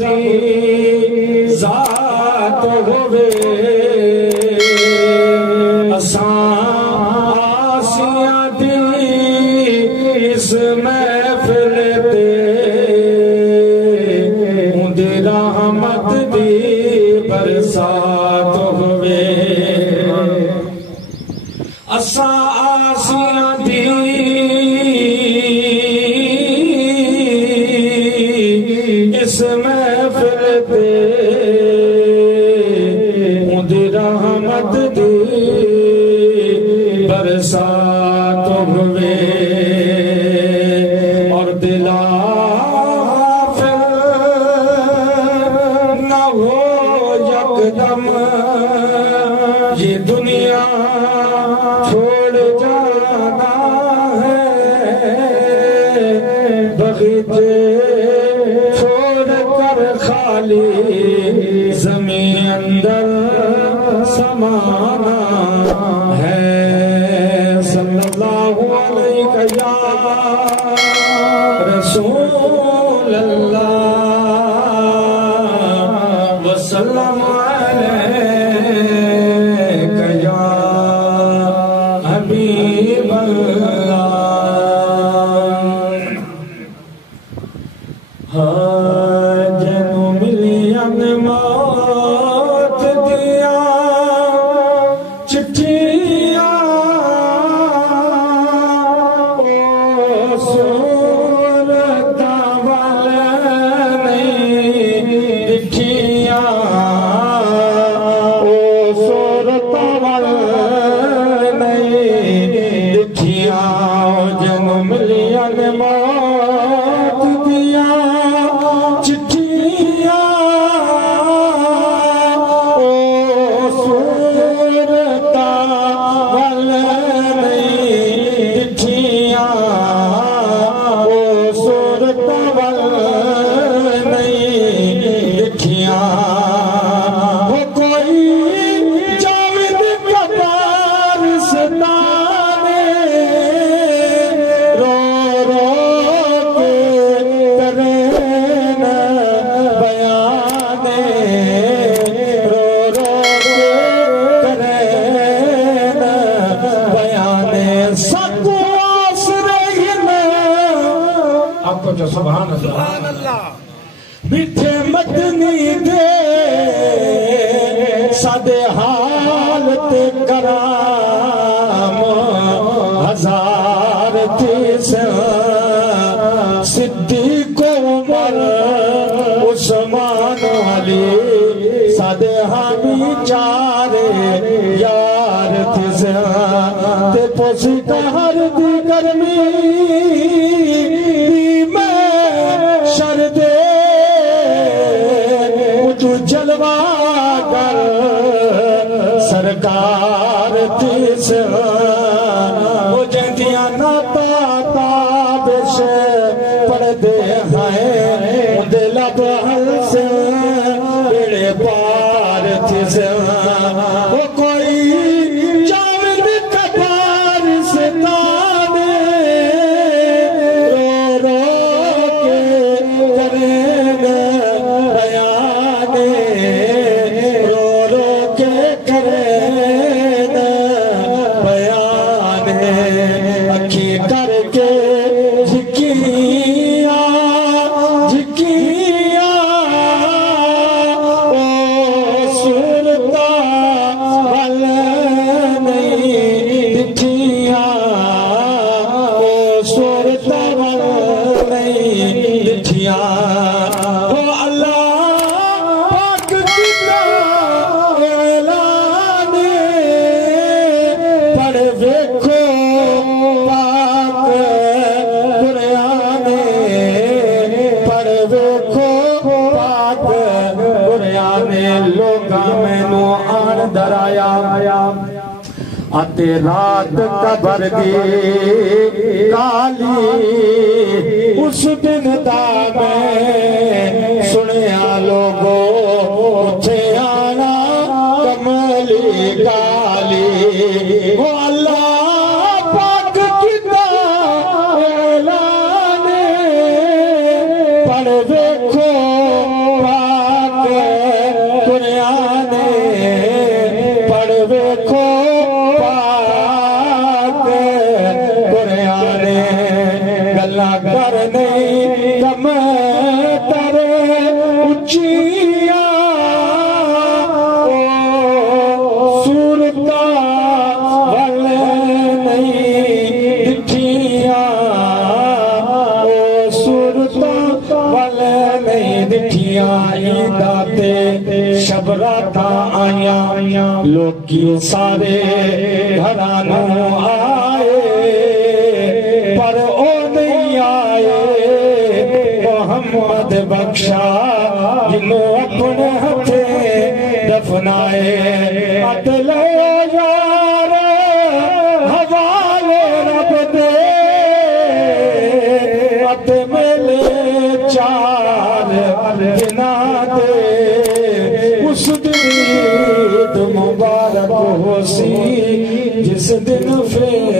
दी जात होवे असां आसियां दी इस महफिल ते उंदी रहमत दी बरसात होवे असां आसियां दी इस महफिल पे उंदी रहमत दी बरसात हुए और दिला न हो यकदम ये दुनिया छोड़ जाना है बगीचे खाली ज़मीन अंदर समाना है सल्लल्लाहु अलैहि या रसूल अल्लाह वसल्लम अलैका या हबीब अल्लाह मौत दिया चिट्ठिया ओ सूरत वाले नहीं दिखिया ओ सूरत वाले नहीं दिखिया जन्म लिया ने मौत दिया चिट्ठिया सुभान अल्लाह मिठे मदनी दे सादे हालत कराम हजार थी सिद्दीक उमर उस्मान अली सादे हामी चारे यार थी ते पोसी का हर दी गर्मी जलवा कर सरकार तीस वो जंदिया ना पाता बिश पढ़ते हैं दिल बहल से बेड़े पार तीस वो कोई जावेद कबार से ताने रो के करेंगे आते रात कबर दी काली उस दिन दा मैं सुनिया लोगो उठे आना कमली काली वो अल्लाह पाक किता ऐलान पढ़ देखो उचिया सूरता वाले नहीं दिखिया सूरता वाले नहीं दिखिया दाते शबराता आया लोकी सारे घरानों आए पर ओ नहीं आए मोहम्मद बख्शा जिन्हों अपने हथे दफनाए अतले यार हवाले रब दे अत मेले चार दिना दे उस दिन मुबारक होसी जिस दिन फिर